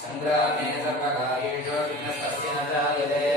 ಸಂಗ್ರಾಮೇ ಸರ್ವಕಾರ್ಯೇಷು ವಿಘ್ನಸ್ತಸ್ಯ ನ ಜಾಯತೆ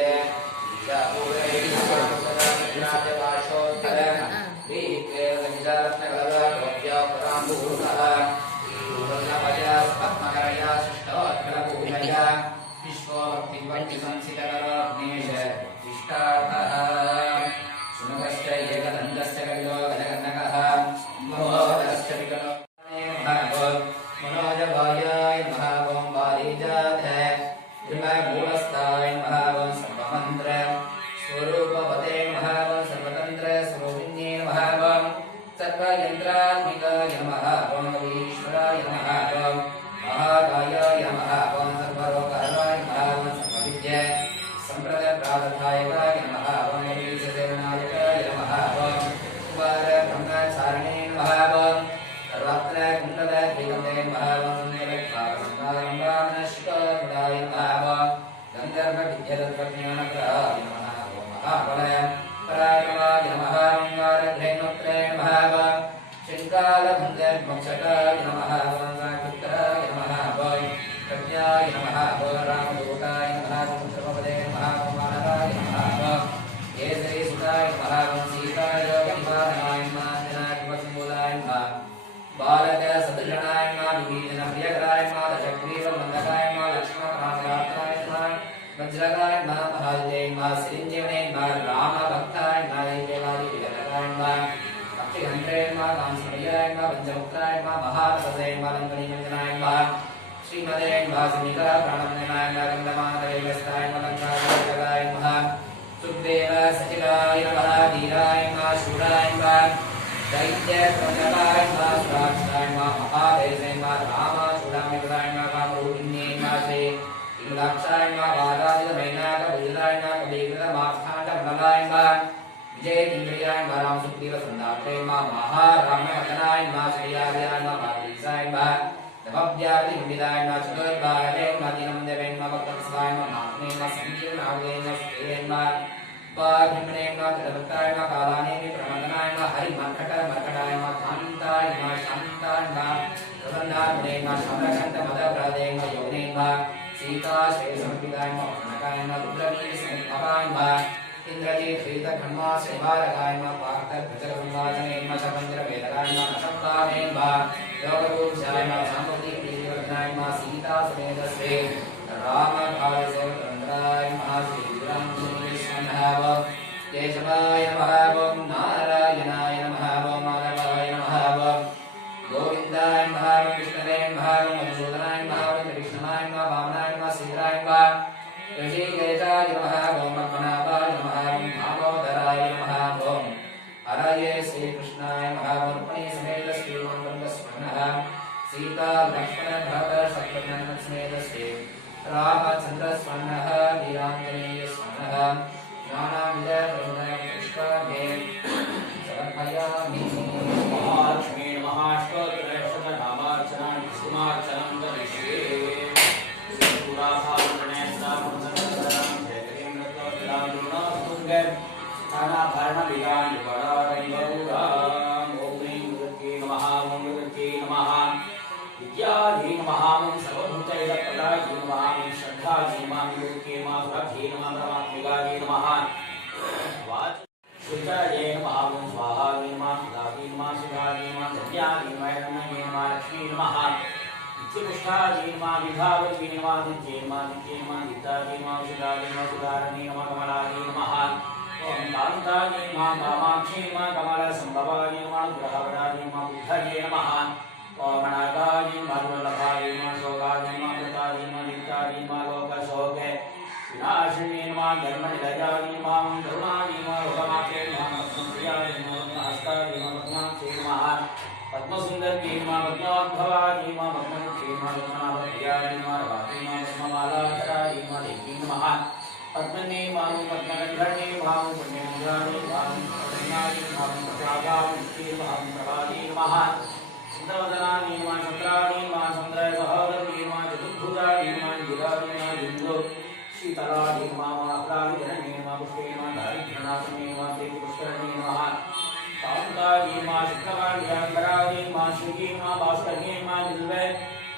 शुक्लवाणी अंबराणी मां श्री मां भास्करी मां दिलवे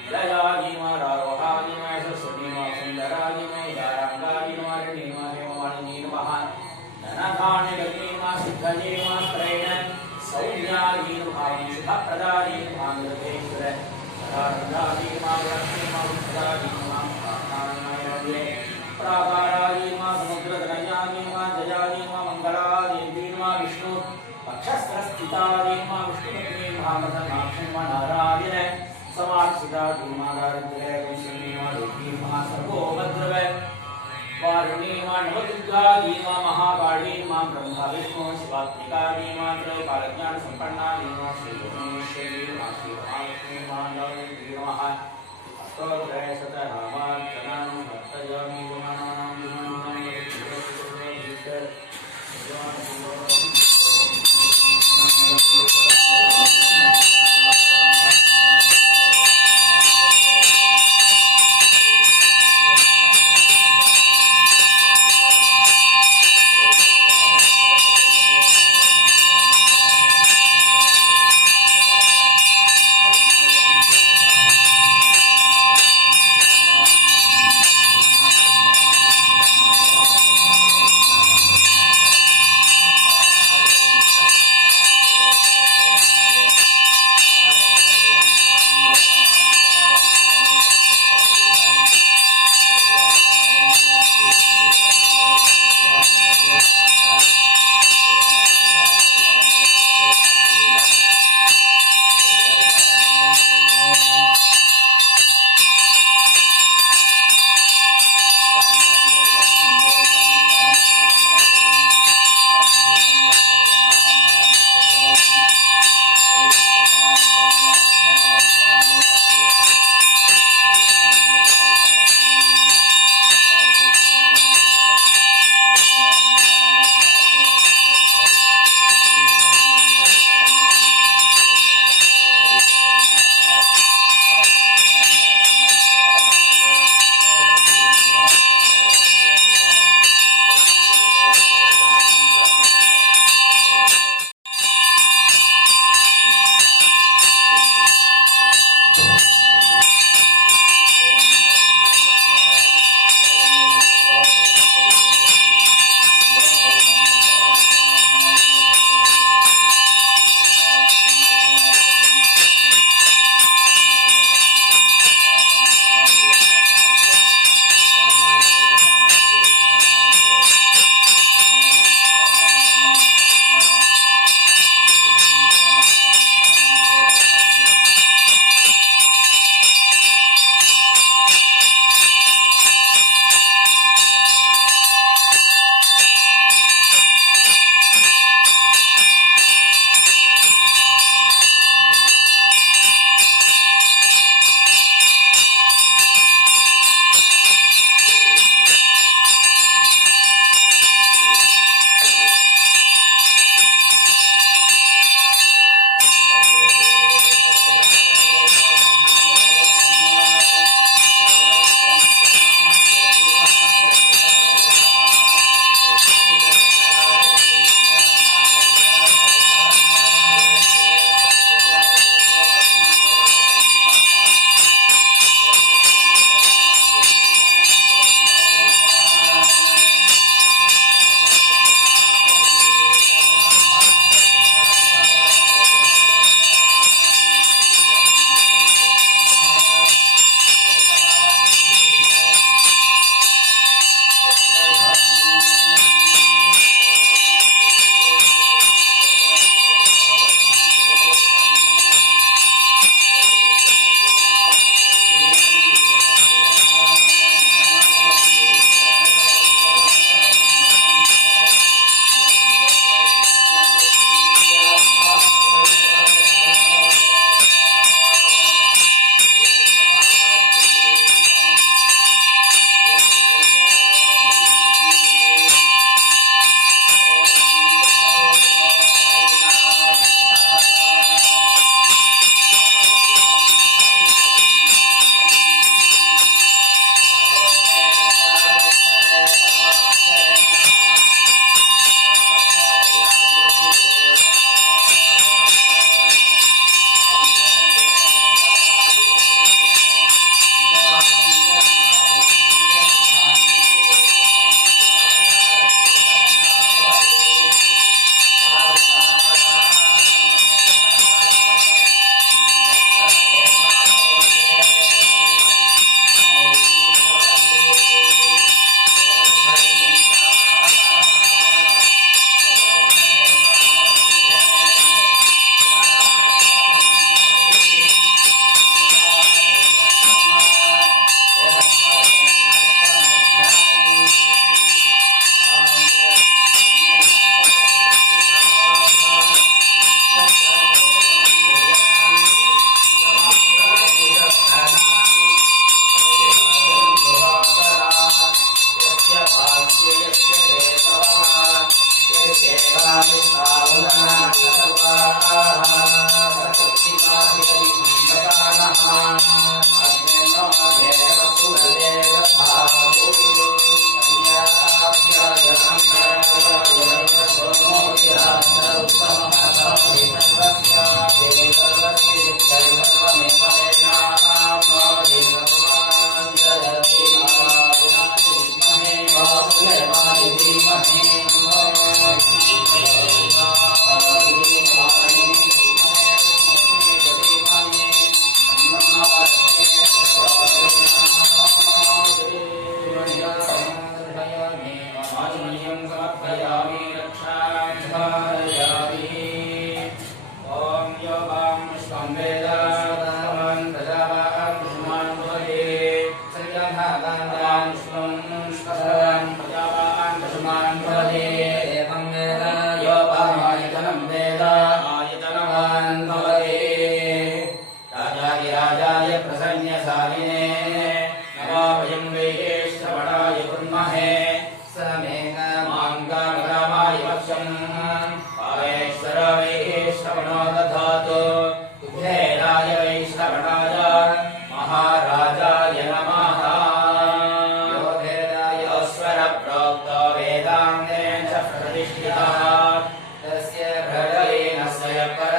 जया कल्याणी नमः शुभप्रदानी नमः निर्देश्वर सदानंदानी नमः लक्ष्मी नमः प्रदानी नमः प्राकाराय नमः समुद्रतनयाय नमः जयाय नमः मंगलादेवी नमः विष्णु पक्षस्थिताय नमः विष्णुपत्नी नमः मदनाक्षी नमः नारायण समार्चिता नमः दारिद्र्य विष्णु नमः देवी नमः सर्वोपद्रव वारुणी नमः नवदुर्गाय नमः महाकाली नमः ब्रह्मा विष्णु शिवात्मिकाय नमः त्रैकालज्ञान संपन्नाय नमः श्री गणेश्वरी नमः श्री महालक्ष्मी नमः नवदेवी नमः अष्टोत्तरशतनामार्चनां भक्तयामि गुणानां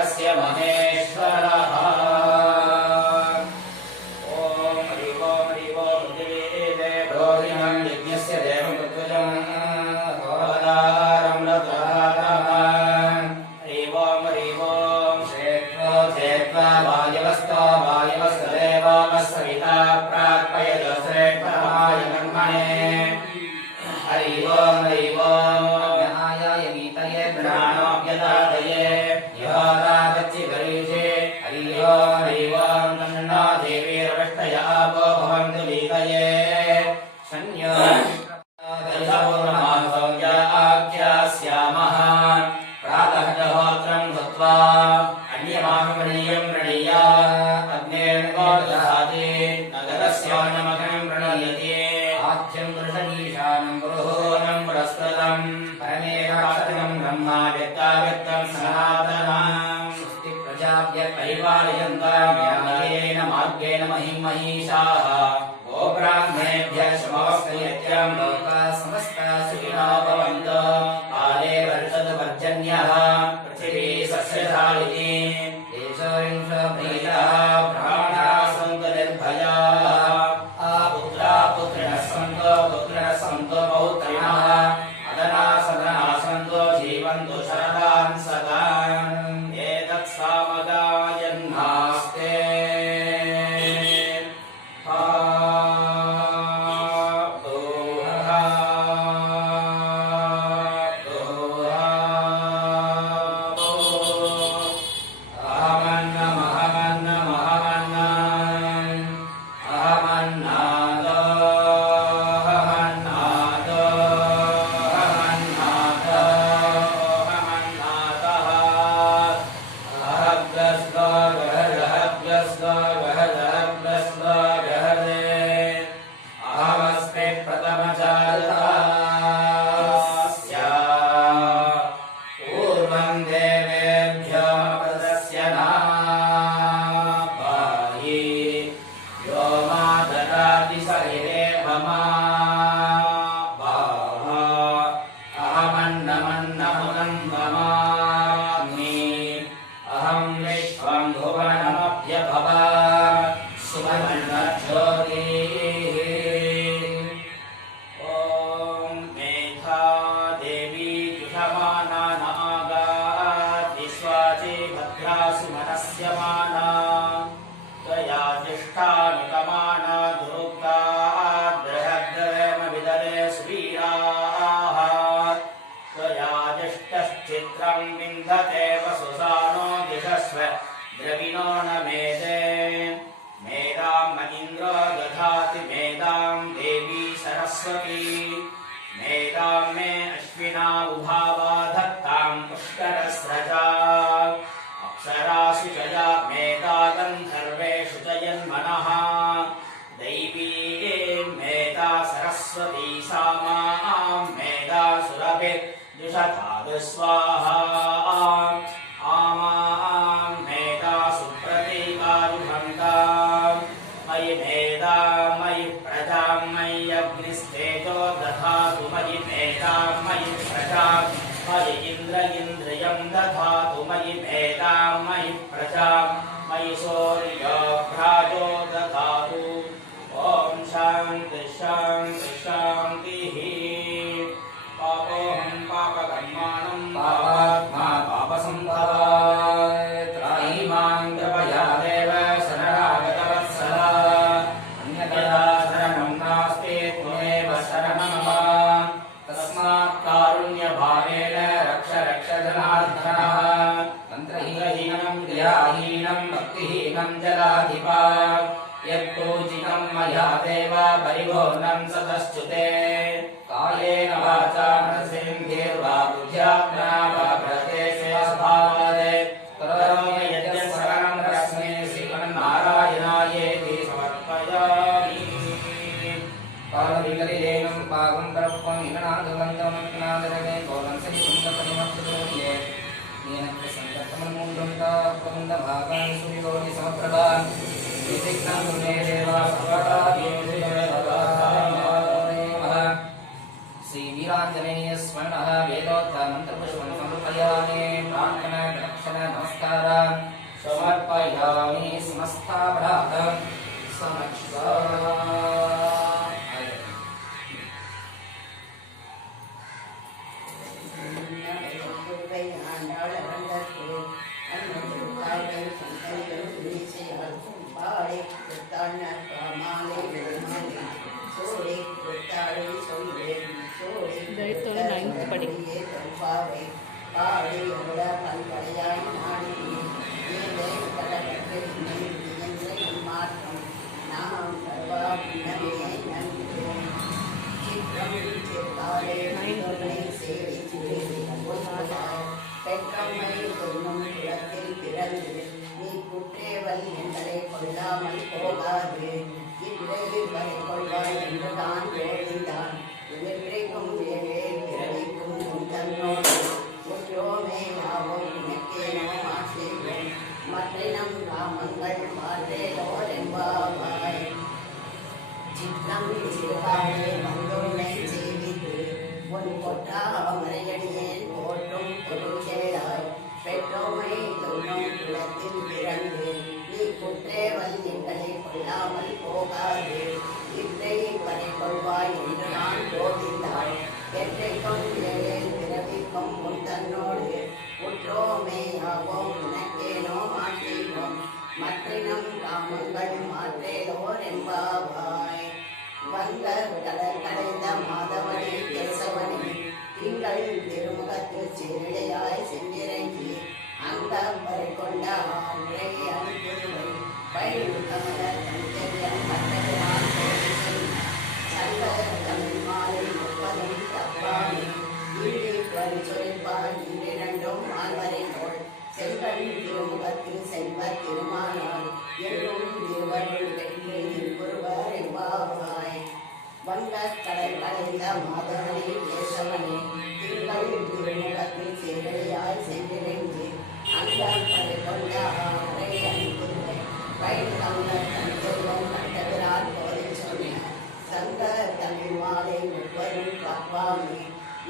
जगस्य महेश्वरः ॐ हरिवो पृथिवी प्रोहिणं यज्ञस्य देवं ऋतुजं होदारं रथातः हरिवो श्रेत्वा वायवस्तो वायवस्तदेवमस्सविता प्रार्पयत श्रेष्ठमाय कर्मणे हरि ओम् ज्ञानाय गीतये प्राणोऽप्यदातये यहारागच्चिदरीषे हरि ओम् तन्नो देवीर्वष्टय आपो भवन्तु लीतये शन्यो आख्यास्यामः प्रातः होत्रं कृत्वा अन्यमामणीयं प्रणीय अग्नेर्गोदधाति नगरस्यान्नमखं प्रणयति आख्यं वृषणीशानं गृहोनं पुरस्कृतं परमेकाक्षरं ब्रह्मा व्यक्ताव्यक्तं सनातनं स्वस्ति प्रजाभ्यः परिपालयन्तां न्यायेन मार्गेण महिषाः गोब्राह्मणेभ्यः शुभमस्तु नित्यं लोकाः समस्ताः सुखिनो भवन्तु काले वर्षतु पर्जन्यः पृथिवी सस्यशालिनी देशो प्रीतः ब्राह्मणाः सन्तु निर्भयाः आपुत्राः पुत्रिणः सन्तु पौत्रिणः अदनाः सदनाः सन्तु जीवन्तु शरदान् सदान् एतत् सामगायन्नास्ते द्रविणो न मेदे मेदां इन्द्रो दधाति मेदां देवी सरस्वती मेदां मे अश्विना उभावा धत्तां पुष्करस्रजा अप्सरासु जया मेधा गन्धर्वेषु च यन्मनः दैवी मेधा सरस्वती सा मां मेधा सुरभिर्जुषधातु स्वाहा आमां मेधा सुप्रतीकायुषन्तां मयि मेधा मयि प्रजां मयि अग्निस्तेजो दधातु मयि मेधां मयि प्रजां मयि इन्द्रियं दधातु मयि मेधां मयि प्रजां मयि सूर्योऽभ्राजो दधातु ॐ शान्ति शान्ति शान्तिः पापोऽहं पापकर्माणं पापात्मा पापसम्भवा त्राहि मां कृपया देव शरणागतवत्सला अन्यथा शरणं नास्ति त्वमेव शरणं मम तस्मात् कारुण्यभावेन रक्ष जनार्दनः मन्त्रहीनं क्रियाहीनं भक्तिहीनं जलाधिपा यत्पूजितं मया देव परिपूर्णं सतश्च्युते कायेन वाचा मनसेन्द्रियैर्वा बुद्ध्यात्मना वा प्रकृते स्वभावात् करोमि यद्यत् सकलं तस्मै श्रीमन्नारायणायेति समर्पयामि कालविकलिलेनं पावं परप्पं इगणादवन्तमन्नादरवे कोलं सहितुन्दपरिमत्तुलोके येनत्र सङ्कर्तमन्मूढं तापवन्दभागान् सुविलोनि समप्रभान् विसिग्नं मे देवा सर्वदा श्रीवीराञ्जनेय स्मरणः वेदोत्तमन्त्रपुष्पं समर्पयामि प्रार्थना प्रदक्षिण नमस्कारा நம்பி சிறுகாலே வந்துன்னை செய்வித்து உன் கொட்டாமரையடியேன் போற்றும் பொருள் கேளாய் பெற்றோமை தொன்னும் குலத்தில் பிறந்து நீ குற்றேவல் எங்களை கொள்ளாமல் போகாது இன்றை பறை கொள்வாய் என்று நான் போதித்தாள் என்றைக்கும் ஏழேல் பிறவிக்கும் உன் தன்னோடு உற்றோமே ஆவோம் உனக்கேனோ மாற்றேனோம் மற்றினம் காமங்கள் மாற்றேலோர் என்பாவாய் வந்த கடல் கடைந்த மாதவனே கேசவனே திங்கள் திருமுகத்தில் சீரடையாய் சென்றிறங்கி அந்த வரை கொண்ட ஆற்றை அனுப்புவை பயிர் கமல தஞ்சரியம் கட்டகிறான் சங்க தமிழ் மாலை முப்பதும் தப்பானே வீடு பரிசுரைப்பால் இரண்டும் ஆழ்வரை நோள் செங்கல் திருமுகத்தில் செல்வ திருமானாள் எங்கும் இருவருள் வெற்றி ஒருவர் என்பாவாய் வந்த கடல் கலைந்த மாதவனே கேசவனே திங்கள் திருமுகத்தில் சீரடியாய் சென்றிறங்கி அந்த படை கொண்ட ஆற்றை அனுப்புவை பயிர் கமல தஞ்சரியம் கட்டகிறான் போதை சொன்ன சங்க தமிழ் மாலை முப்பதும் தப்பாமே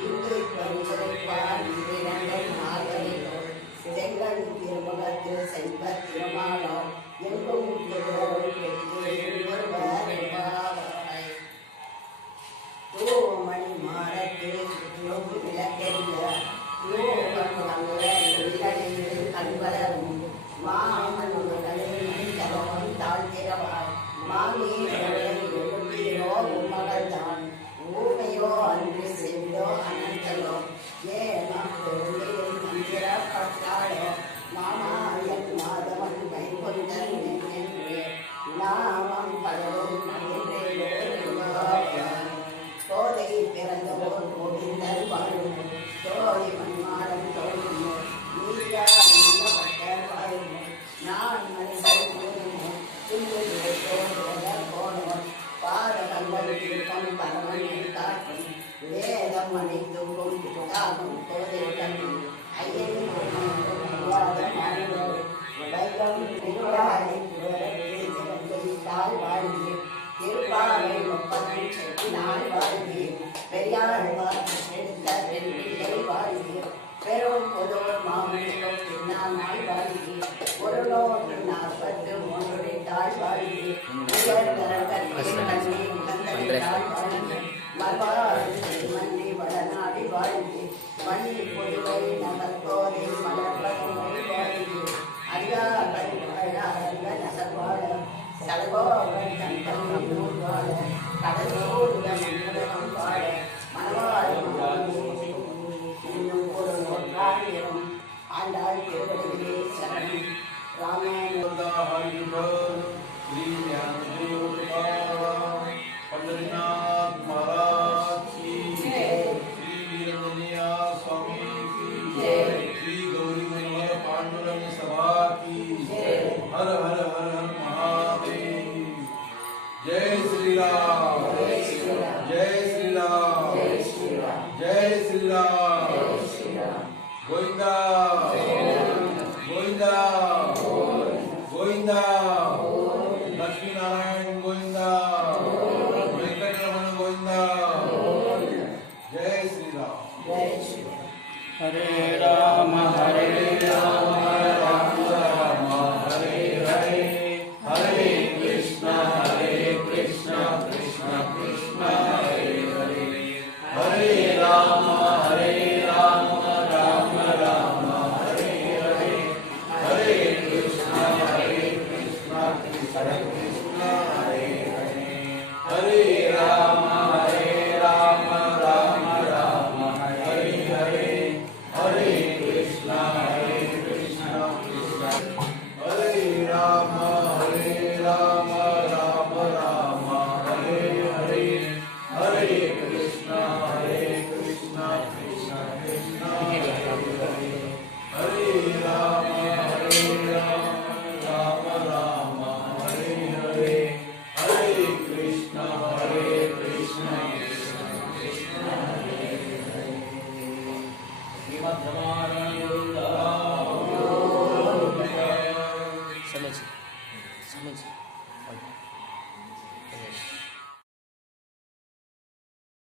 இங்கு பரிசுரைப்பால் இரண்டும் ஆழ்வரையோள் செங்கல் திருமுகத்தில் செல்வ திருமாலால் எங்கும் திருவருள் பெற்று ஒருவர் என்பாவாய் தூமணி மாடத்தில் சுற்றும் விளக்கெறிய யோகம் அங்குல உள்ளடையில் கண்வளரும் மாமனுகளில் மணித்தவம் தாழ்த்திரவாய் மாமீரோ உமகள்தான் ஊமையோ அன்று சென்றோ அனந்தலோ ஏனோ மந்திர பட்டாளோ மாமாயன் மாதவன் கைகொண்டல் என்று நாமம் பலரும் கோதை பிறந்தவோர் கோவிந்தல் வாழும் தோழி மண்மாடம் தோழுமோ நீயா பட்ட வாழும் நான் மனிதன் கூறுமோ போனோம் பாரதங்கள் இருக்கும் பரவனை காட்டும் வேதம் அனைத்தும் தாகும் கோதை கண்டு ஐயன் வாழ்ந்து திருப்பாவை முப்பதும் செட்டினால் வாழ்ந்து பெரியாள் எடுத்த பெண்பிள்ளை வாழ்ந்து பெரும் பொதுவர் மாமனிடம் பின்னால் வாழ்ந்து ஒரு நோட்டு 43 தாழ் வாழ்ந்து மண்ணி வடநாடி வாழ்ந்து மண்ணி பொதுவை நகர்கோதை மலர்பகமை வாழ்ந்து அடியார்கள் வாழ நகர்வாழ சலகோவன் தன் நூல் வாழ கடலோடுடன் உலகம் வாழ மனவாழ் இன்னும் ஒரு நோட்டாயிரம் ஆண்டாள் திருவடிகளே சரணம் पंडरीनाथ महाराज की जय, श्री वीरमणिया स्वामी की जय, श्री गौरी मनोहर पांडुरंग सभा की जय, हर हर हर हर महादेव, जय श्री राम, जय श्री राम, जय श्री राम, जय श्री राम, जय श्री राम, जय श्री राम, गोविंदा गोविंदा गोविंदा, लक्ष्मी नारायण गोविंदा, जय श्री राम, जय श्री राम, हरे राम हरे राम राम राम हरे हरे, हरे कृष्ण कृष्ण कृष्ण हरे हरे, हरे राम राम राम हरे हरे, हरे कृष्ण कृष्ण कृष्ण हरे हरे, हरे राम राम राम हरे हरे, हरे कृष्ण कृष्ण कृष्ण हरे राम राम राम हरे हरे, हरे कृष्ण कृष्ण कृष्ण हरे हरे, हरे राम राम हरे हरे, हरे कृष्ण कृष्ण कृष्ण हरे हरे। श्रीमद् रामायण